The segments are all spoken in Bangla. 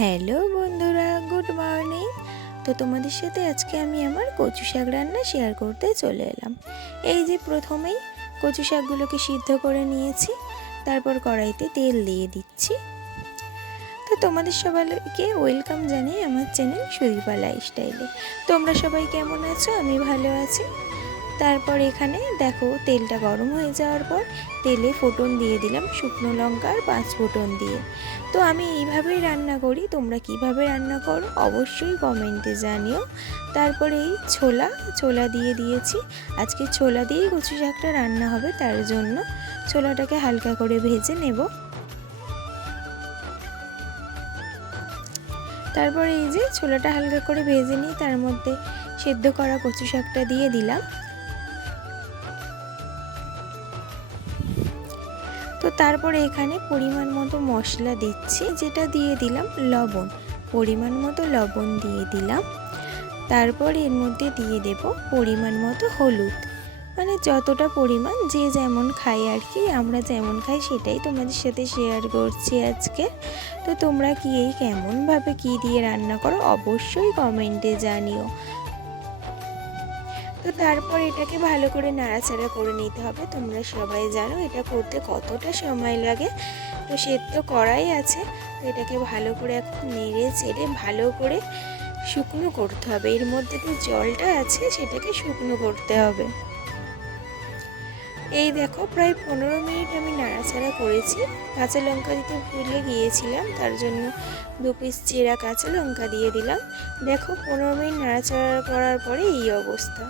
হ্যালো বন্ধুরা, গুড মর্নিং। তো তোমাদের সাথে আজকে আমি আমার কচু শাক রান্না শেয়ার করতে চলে এলাম। এই যে প্রথমেই কচু শাকগুলোকে সিদ্ধ করে নিয়েছি, তারপর কড়াইতে তেল দিয়ে দিচ্ছি। তো তোমাদের সবাইকে ওয়েলকাম জানাই আমার চ্যানেল সুদীপা লাইফস্টাইলে। তোমরা সবাই কেমন আছো? আমি ভালো আছি। তারপর এখানে দেখো তেলটা গরম হয়ে যাওয়ার পর তেলে ফোটন দিয়ে দিলাম শুকনো লঙ্কা আর পাঁচ ফোটন দিয়ে। তো আমি এইভাবেই রান্না করি, তোমরা কীভাবে রান্না করো অবশ্যই কমেন্টে জানিও। তারপরে এই ছোলা ছোলা দিয়ে দিয়েছি। আজকে ছোলা দিয়েই কচু শাকটা রান্না হবে, তার জন্য ছোলাটাকে হালকা করে ভেজে নেব। তারপরে এই যে ছোলাটা হালকা করে ভেজে নিই তার মধ্যে সেদ্ধ করা কচু শাকটা দিয়ে দিলাম। তো তারপরে এখানে পরিমাণ মতো মশলা দিচ্ছি, যেটা দিয়ে দিলাম লবণ। পরিমাণ মতো লবণ দিয়ে দিলাম। তারপর এর মধ্যে দিয়ে দেব পরিমাণ মতো হলুদ। মানে যতটা পরিমাণ, যে যেমন খাই আর কি, আমরা যেমন খাই সেটাই তোমাদের সাথে শেয়ার করছি আজকে। তো তোমরা কি এই কেমনভাবে কি দিয়ে রান্না করো, অবশ্যই কমেন্টে জানিও। তো তারপর এটাকে ভালো করে নাড়াচাড়া করে নিতে হবে। তোমরা সবাই জানো এটা করতে কতটা সময় লাগে। তো সেদ্ধ করাই আছে। তো এটাকে ভালো করে এখন নেড়ে চেড়ে ভালো করে শুকনো করতে হবে। এর মধ্যে যে জলটা আছে সেটাকে শুকনো করতে হবে। এই দেখো, প্রায় পনেরো মিনিট আমি নাড়াচাড়া করেছি। কাঁচা লঙ্কা দিতে ভুলে গিয়েছিলাম, তার জন্য দু পিস চেরা কাঁচা লঙ্কা দিয়ে দিলাম। দেখো, পনেরো মিনিট নাড়াচাড়া করার পরে এই অবস্থা।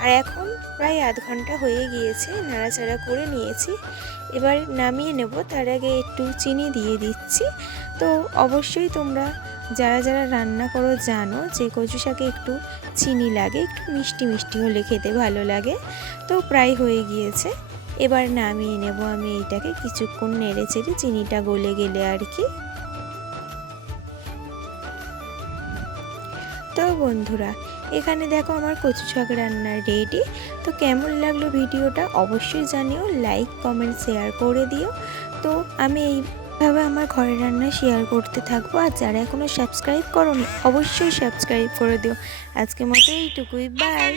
আর এখন প্রায় আধ ঘণ্টা হয়ে গিয়েছে, নাড়াচাড়া করে নিয়েছি। এবার নামিয়ে নেব, তার আগে একটু চিনি দিয়ে দিচ্ছি। তো অবশ্যই তোমরা যারা যারা রান্না করো জানো যে কচু শাকে একটু চিনি লাগে, একটু মিষ্টি মিষ্টি হলে খেতে ভালো লাগে। তো প্রায় হয়ে গিয়েছে। এবার নামিয়ে নেব আমি এইটাকে কিছুক্ষণ নেড়ে চেড়ে চিনিটা গলে গেলে আর কি। তো বন্ধুরা, এখানে দেখো আমার কচু শাক রান্না রেডি তো কেমন লাগল ভিডিওটা অবশ্যই জানিও লাইক কমেন্ট শেয়ার করে দিও। তো আমি এইভাবে আমার ঘরের রান্না শেয়ার করতে থাকব। আর যারা এখনও সাবস্ক্রাইব করো অবশ্যই সাবস্ক্রাইব করে দিও। আজকের মতো এইটুকুই। বাই